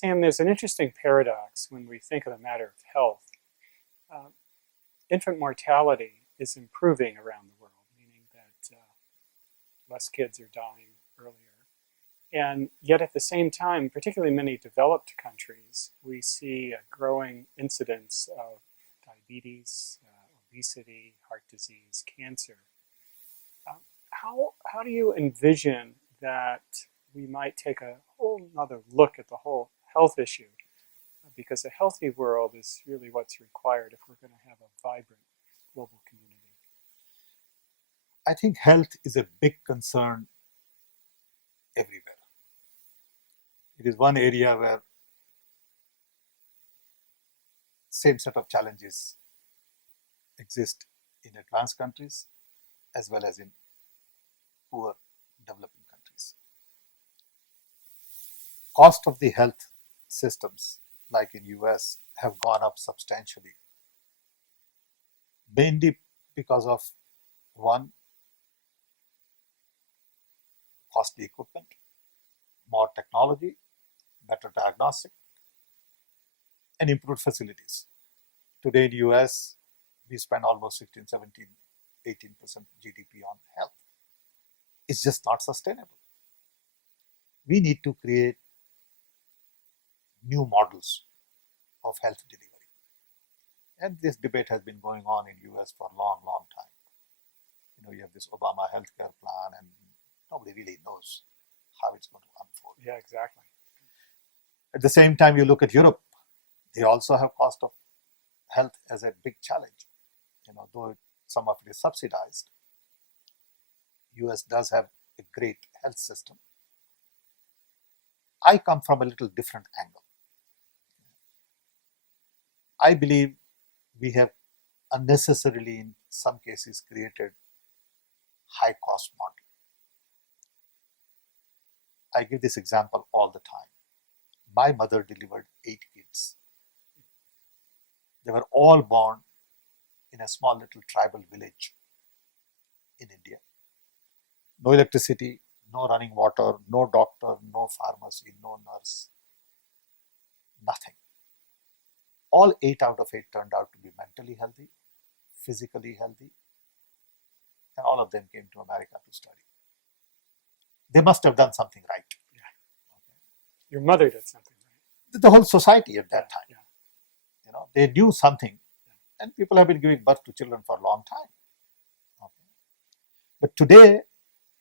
Sam, there's an interesting paradox when we think of the matter of health. Uh, Infant mortality is improving around the world, meaning that less kids are dying earlier. And yet at the same time, particularly in many developed countries, we see a growing incidence of diabetes, obesity, heart disease, cancer. How do you envision that we might take a whole nother look at the whole health issue? Because a healthy world is really what's required if we're going to have a vibrant global community. I think health is a big concern everywhere. It is one area where same set of challenges exist in advanced countries as well as in poor developing countries. Cost of the health systems, like in US, have gone up substantially, mainly because of one, costly equipment, more technology, better diagnostic, and improved facilities. Today in US, we spend almost 16, 17, 18% GDP on health. It's just not sustainable. We need to create new models of health delivery. And this debate has been going on in US for a long, long time. You have this Obama healthcare plan and nobody really knows how it's going to unfold. Yeah, exactly. At the same time, you look at Europe, they also have cost of health as a big challenge. Though some of it is subsidized, US does have a great health system. I come from a little different angle. I believe we have unnecessarily, in some cases, created high cost model. I give this example all the time. My mother delivered 8 kids. They were all born in a small little tribal village in India. No electricity, no running water, no doctor, no pharmacy, no nurse, nothing. All 8 out of 8 turned out to be mentally healthy, physically healthy, and all of them came to America to study. They must have done something right. Yeah. Okay. Your mother did something right. The whole society at that time. Yeah. They knew something, and people have been giving birth to children for a long time. Okay. But today,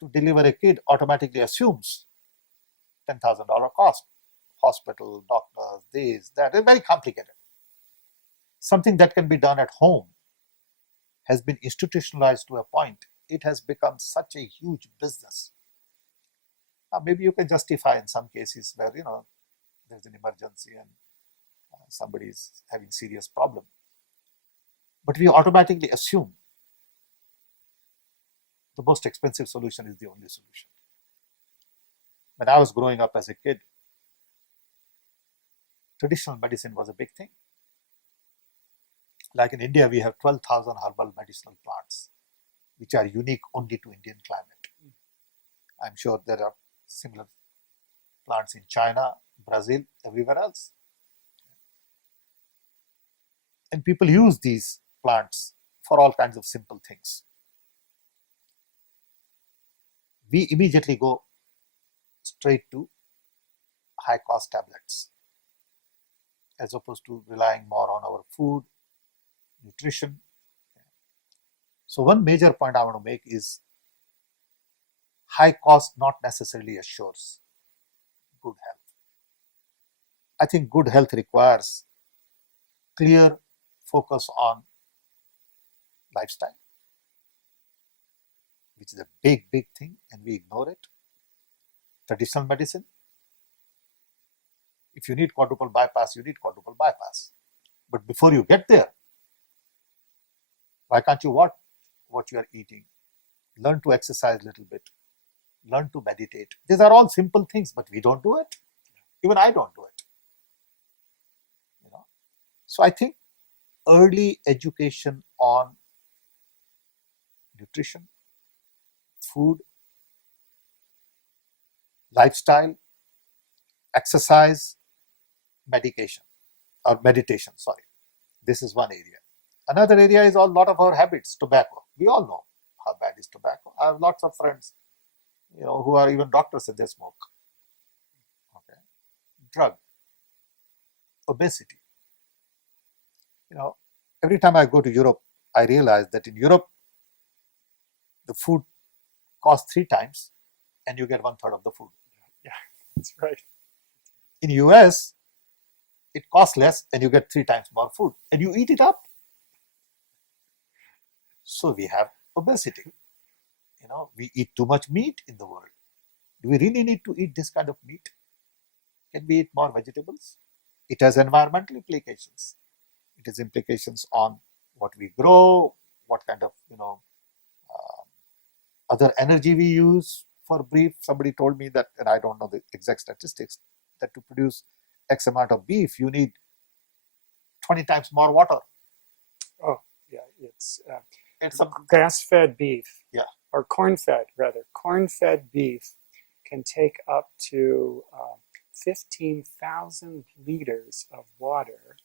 to deliver a kid automatically assumes $10,000 cost. Hospital, doctors, this, that. It's very complicated. Something that can be done at home has been institutionalized to a point. It has become such a huge business. Now, maybe you can justify in some cases where, there's an emergency and somebody is having serious problem. But we automatically assume the most expensive solution is the only solution. When I was growing up as a kid, traditional medicine was a big thing. Like in India, we have 12,000 herbal medicinal plants, which are unique only to Indian climate. I'm sure there are similar plants in China, Brazil, everywhere else. And people use these plants for all kinds of simple things. We immediately go straight to high cost tablets, as opposed to relying more on our food, nutrition. So one major point I want to make is high cost not necessarily assures good health. I think good health requires clear focus on lifestyle, which is a big, big thing, and we ignore it. Traditional medicine. If you need quadruple bypass, you need quadruple bypass. But before you get there, why can't you watch what you are eating? Learn to exercise a little bit. Learn to meditate. These are all simple things, but we don't do it. Even I don't do it. So I think early education on nutrition, food, lifestyle, exercise, medication or meditation, sorry. This is one area. Another area is a lot of our habits, tobacco. We all know how bad is tobacco. I have lots of friends, who are even doctors and they smoke. Okay. Drug, obesity. Every time I go to Europe, I realize that in Europe, the food costs 3 times and you get 1/3 of the food. Yeah, that's right. In US, it costs less and you get 3 times more food and you eat it up. So we have obesity. We eat too much meat in the world. Do we really need to eat this kind of meat? Can we eat more vegetables? It has environmental implications. It has implications on what we grow, what kind of other energy we use for beef. Somebody told me that, and I don't know the exact statistics, that to produce X amount of beef, you need 20 times more water. Oh, yeah, it's a grass-fed beef. Yeah. Or corn-fed, rather. Corn-fed beef can take up to 15,000 liters of water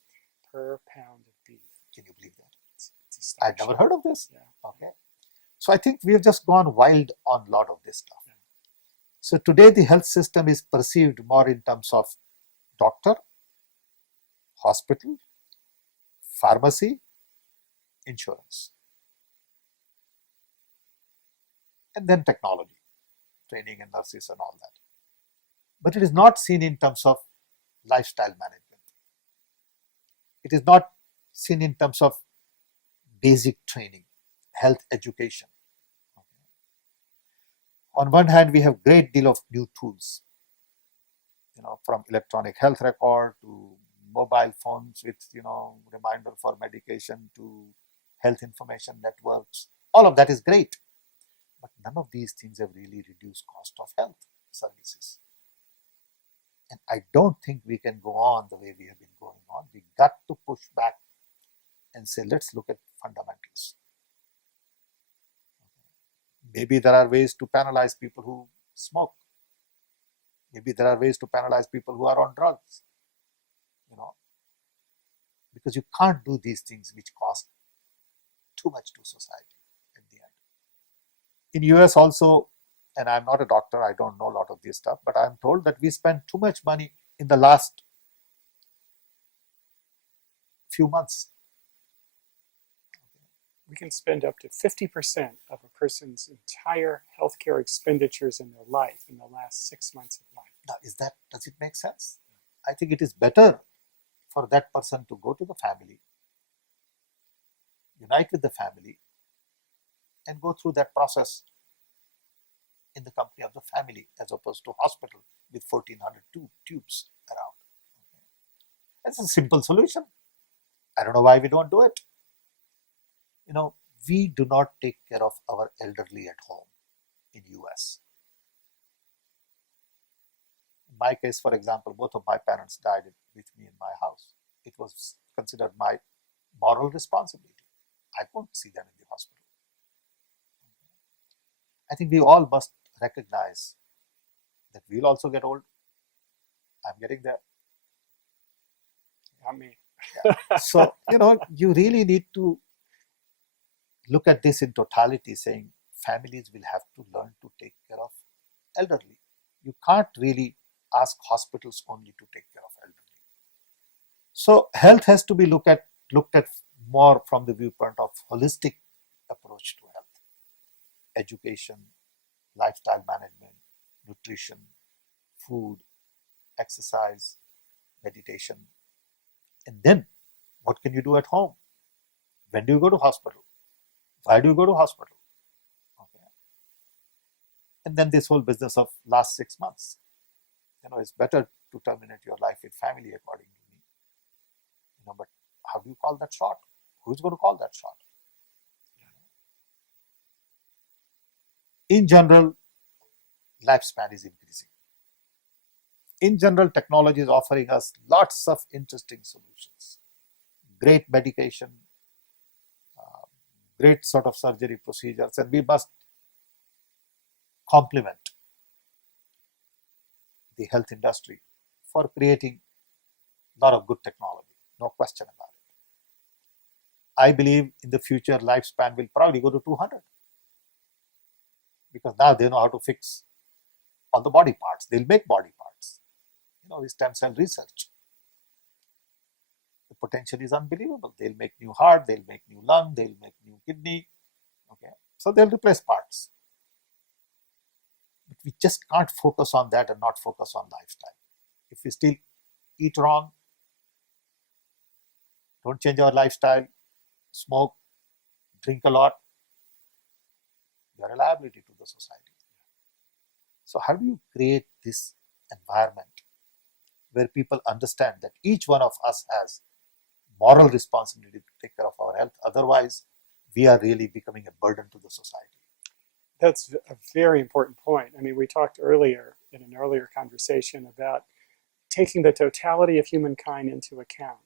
per pound of beef. Can you believe that? It's I've never heard of this. Yeah. Okay. So I think we have just gone wild on a lot of this stuff. Yeah. So today the health system is perceived more in terms of doctor, hospital, pharmacy, insurance, and then technology, training and nurses and all that. But it is not seen in terms of lifestyle management. It is not seen in terms of basic training, health education. Okay. On one hand, we have great deal of new tools, from electronic health record to mobile phones with, reminder for medication to health information networks. All of that is great. But none of these things have really reduced cost of health services. And I don't think we can go on the way we have been going on. We got to push back and say, let's look at fundamentals. Maybe there are ways to penalize people who smoke. Maybe there are ways to penalize people who are on drugs. Because you can't do these things which cost too much to society at the end. In US also, and I'm not a doctor, I don't know a lot of this stuff, but I'm told that we spend too much money in the last few months. We can spend up to 50% of a person's entire healthcare expenditures in their life in the last 6 months of life. Now, does it make sense? I think it is better for that person to go to the family, unite with the family, and go through that process in the company of the family as opposed to hospital with 1,400 tubes around. Okay. That's a simple solution. I don't know why we don't do it. We do not take care of our elderly at home in US. In my case, for example, both of my parents died with me in my house. It was considered my moral responsibility. I couldn't see them in the hospital. I think we all must recognize that we'll also get old. I'm getting there. Not me. Yeah. So, you really need to look at this in totality, saying families will have to learn to take care of elderly. You can't really ask hospitals only to take care of elderly. So health has to be looked at more from the viewpoint of holistic approach to health. Education, lifestyle management, nutrition, food, exercise, meditation. And then what can you do at home? When do you go to hospital? Why do you go to hospital? Okay. And then this whole business of last 6 months. It's better to terminate your life with family, according to me. But how do you call that shot? Who's going to call that shot? In general, lifespan is increasing. In general, technology is offering us lots of interesting solutions. Great medication, great sort of surgery procedures, and we must complement the health industry for creating A lot of good technology, no question about it. I believe in the future lifespan will probably go to 200 because now they know how to fix all the body parts. They'll make body parts. With stem cell research, the potential is unbelievable. They'll make new heart, they'll make new lung, they'll make new kidney. Okay, so they'll replace parts. But we just can't focus on that and not focus on lifestyle. If we still eat wrong, don't change our lifestyle, smoke, drink a lot, you are a liability to the society. So how do you create this environment where people understand that each one of us has moral responsibility to take care of our health? Otherwise, we are really becoming a burden to the society. That's a very important point. I mean, we talked earlier in an earlier conversation about taking the totality of humankind into account.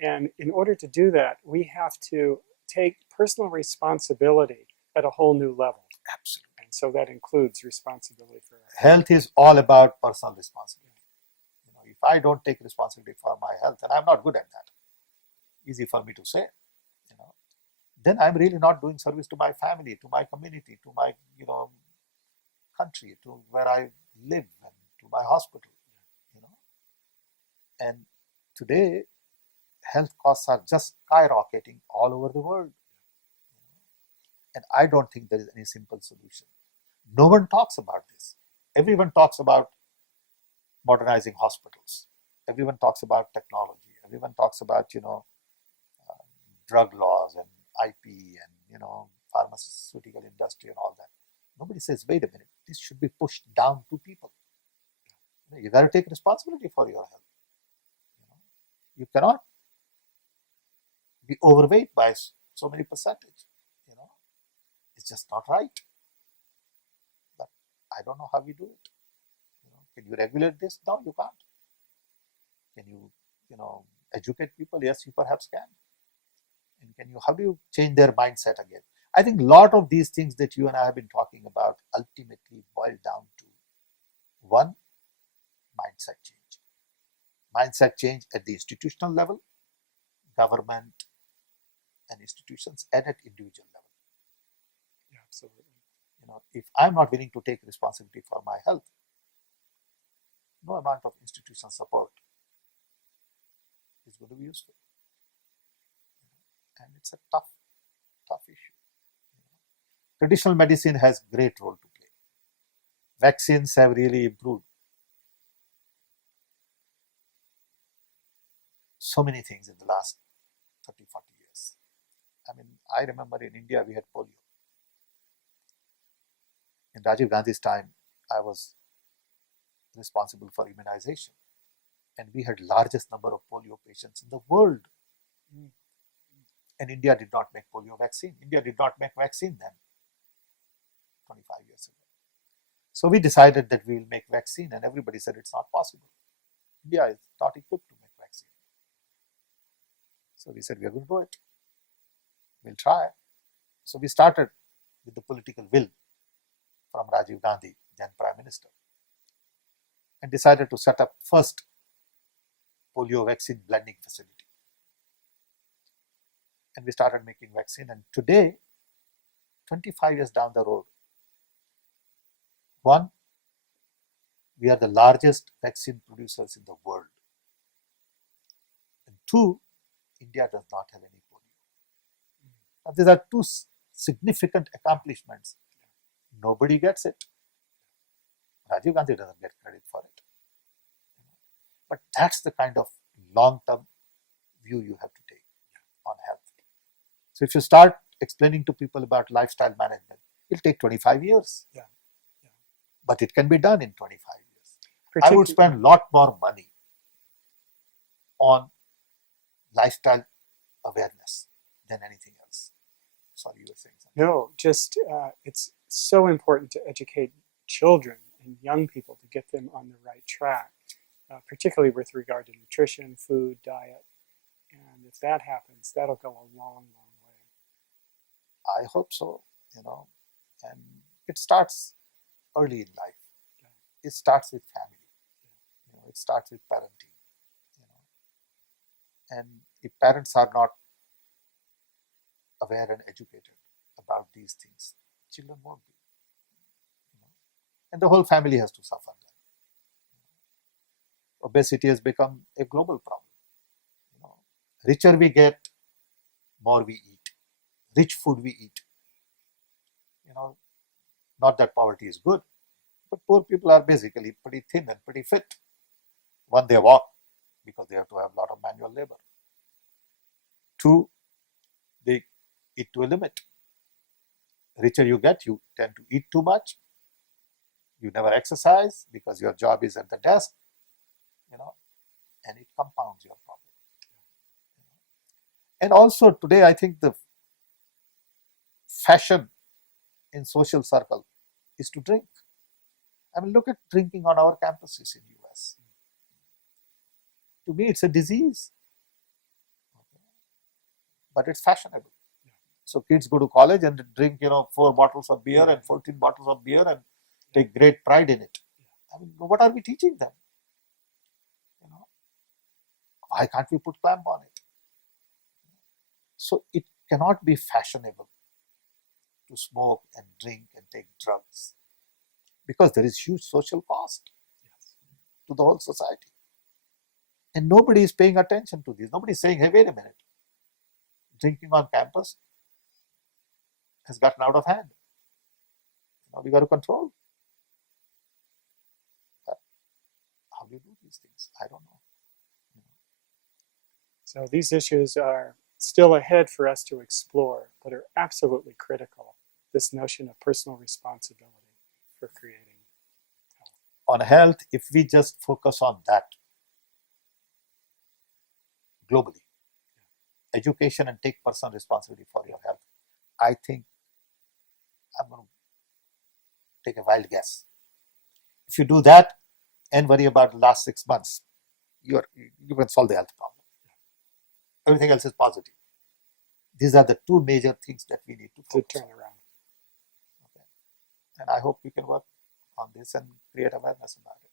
And in order to do that, we have to take personal responsibility at a whole new level. Absolutely. And so that includes responsibility for our health is all about personal responsibility. If I don't take responsibility for my health, and I'm not good at that, easy for me to say, then I'm really not doing service to my family, to my community, to my country, to where I live, and to my hospital. And today, health costs are just skyrocketing all over the world. And I don't think there is any simple solution. No one talks about this. Everyone talks about modernizing hospitals. Everyone talks about technology. Everyone talks about, drug laws and IP and, pharmaceutical industry and all that. Nobody says, wait a minute, this should be pushed down to people. You got to take responsibility for your health. You cannot be overweight by so many percentage. It's just not right. But I don't know how we do it. Can you regulate this? No, you can't. Can you, educate people? Yes, you perhaps can. And how do you change their mindset again? I think a lot of these things that you and I have been talking about ultimately boil down to one, mindset change. Mindset change at the institutional level, government and institutions, and at individual level. Yeah, absolutely. If I'm not willing to take responsibility for my health, no amount of institutional support is going to be useful. And it's a tough issue. Traditional medicine has great role to play. Vaccines have really improved so many things in the last 30, 40 years. I mean, I remember in India we had polio. In Rajiv Gandhi's time, I was responsible for immunization. And we had largest number of polio patients in the world. And India did not make polio vaccine. India did not make vaccine then, 25 years ago. So we decided that we will make vaccine, and everybody said it's not possible. India is not equipped to make vaccine. So we said we are going to do it. We'll try. So we started with the political will from Rajiv Gandhi, then Prime Minister, and decided to set up first polio vaccine blending facility. And we started making vaccine, and today, 25 years down the road, one, we are the largest vaccine producers in the world. And two, India does not have any polio. Now, these are two significant accomplishments. Nobody gets it. Rajiv Gandhi doesn't get credit for it. But that's the kind of long-term view you have to take on health. So if you start explaining to people about lifestyle management, it'll take 25 years. Yeah. But it can be done in 25 years. I would spend a lot more money on lifestyle awareness than anything else. Sorry, you were saying something. No, just it's so important to educate children and young people to get them on the right track, particularly with regard to nutrition, food, diet. And if that happens, that'll go a long, long way. I hope so, and it starts early in life. It starts with family. It starts with parenting. And if parents are not aware and educated about these things, children won't be. And the whole family has to suffer. Obesity has become a global problem. Richer we get, more we eat. Rich food we eat. Not that poverty is good, but poor people are basically pretty thin and pretty fit. One, they walk because they have to have a lot of manual labor. Two, they eat to a limit. Richer you get, you tend to eat too much. You never exercise because your job is at the desk, and it compounds your problem. And also today, I think the fashion in social circle is to drink. I mean, look at drinking on our campuses in US. To me, it's a disease, but it's fashionable. So kids go to college and drink, 4 bottles of beer and 14 bottles of beer and take great pride in it. I mean, what are we teaching them? Why can't we put clamp on it? So it cannot be fashionable to smoke and drink and take drugs because there is huge social cost to the whole society. And nobody is paying attention to this. Nobody is saying, hey, wait a minute. Drinking on campus has gotten out of hand. We got to control. How do you do these things? I don't know. So these issues are still ahead for us to explore, but are absolutely critical. This notion of personal responsibility for creating health. On health, if we just focus on that globally, education and take personal responsibility for your health, I think I'm going to take a wild guess. If you do that and worry about the last 6 months, you can solve the health problem. Everything else is positive. These are the 2 major things that we need to turn around. Okay. And I hope we can work on this and create awareness about it.